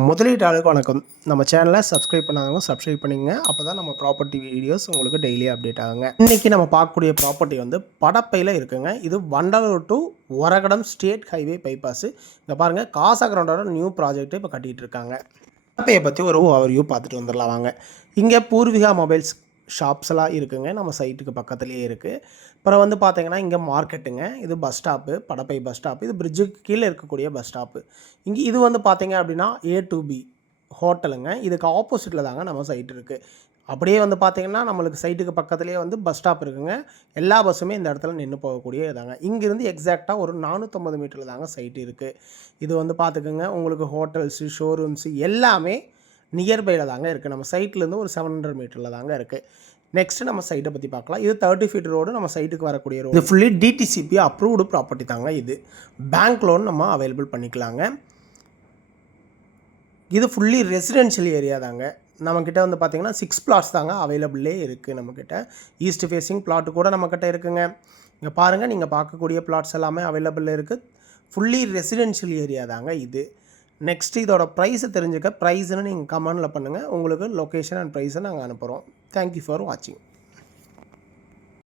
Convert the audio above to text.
முதலீட்டாளருக்கு வணக்கம். நம்ம சேனலை சப்ஸ்கிரைப் பண்ணாதவங்க சப்ஸ்கிரைப் பண்ணிக்கங்க. அப்போ தான் நம்ம ப்ராப்பர்ட்டி வீடியோஸ் உங்களுக்கு டெய்லி அப்டேட் ஆகுங்க. இன்றைக்கி நம்ம பார்க்கக்கூடிய ப்ராப்பர்ட்டி வந்து படப்பையில் இருக்குங்க. இது Vandalur to Oragadam state highway bypass. இங்கே பாருங்கள், காசா கிரவுண்டோட நியூ ப்ராஜெக்ட்டு இப்போ கட்டிகிட்டு இருக்காங்க. படப்பையை பற்றி ஒரு ஓவர்வியூ பார்த்துட்டு வந்துடலாம் வாங்க. இங்கே பூர்விகா மொபைல்ஸ் ஷாப்ஸ் எல்லாம் இருக்குங்க. நம்ம சைட்டுக்கு பக்கத்துலேயே இருக்குது. அப்புறம் வந்து பார்த்தீங்கன்னா இங்கே மார்க்கெட்டுங்க. இது பஸ் ஸ்டாப்பு, படப்பை பஸ் ஸ்டாப்பு. இது பிரிட்ஜுக்கு கீழே இருக்கக்கூடிய பஸ் ஸ்டாப்பு. இங்கே இது வந்து பார்த்தீங்க அப்படின்னா A to B ஹோட்டலுங்க. இதுக்கு ஆப்போசிட்டில் தாங்க நம்ம சைட் இருக்குது. அப்படியே வந்து பார்த்தீங்கன்னா நம்மளுக்கு சைட்டுக்கு பக்கத்துலேயே வந்து பஸ் ஸ்டாப் இருக்குங்க. எல்லா பஸ்ஸுமே இந்த இடத்துல நின்று போகக்கூடிய இதாங்க. இங்கேருந்து எக்ஸாக்டாக ஒரு 450 மீட்டரில் தாங்க சைட் இருக்குது. இது வந்து பார்த்துக்குங்க, உங்களுக்கு ஹோட்டல்ஸு, ஷோரூம்ஸு எல்லாமே நியர்பையில் தாங்க இருக்குது. நம்ம சைட்லேருந்து ஒரு 700 மீட்டரில் தாங்க இருக்குது. நெக்ஸ்ட்டு நம்ம சைட்டை பற்றி பார்க்கலாம். இது 30 ஃபீட் ரோடு, நம்ம சைட்டுக்கு வரக்கூடிய ரோடு. இது ஃபுல்லி DTCP அப்ரூவ்டு ப்ராப்பர்ட்டி தாங்க. இது பேங்க் லோன் நம்ம அவைலபிள் பண்ணிக்கலாங்க. இது ஃபுல்லி ரெசிடென்ஷியல் ஏரியா தாங்க. நம்மக்கிட்ட வந்து பார்த்திங்கன்னா 6 பிளாட்ஸ் தாங்க அவைலபிளே இருக்குது நம்மக்கிட்ட. ஈஸ்ட் ஃபேஸிங் பிளாட்டு கூட நம்மக்கிட்ட இருக்குங்க. இங்கே பாருங்கள், நீங்கள் பார்க்கக்கூடிய பிளாட்ஸ் எல்லாமே அவைலபிள் இருக்குது. ஃபுல்லி ரெசிடென்ஷியல் ஏரியா தாங்க இது. நெக்ஸ்ட் இதோட ப்ரைஸை தெரிஞ்சுக்க ப்ரைஸ்ன்னு நீங்கள் கமெண்டில் பண்ணுங்கள். உங்களுக்கு லொக்கேஷன் அண்ட் ப்ரைஸை நாங்கள் அனுப்புகிறோம். தேங்க்யூ ஃபார் வாட்சிங்.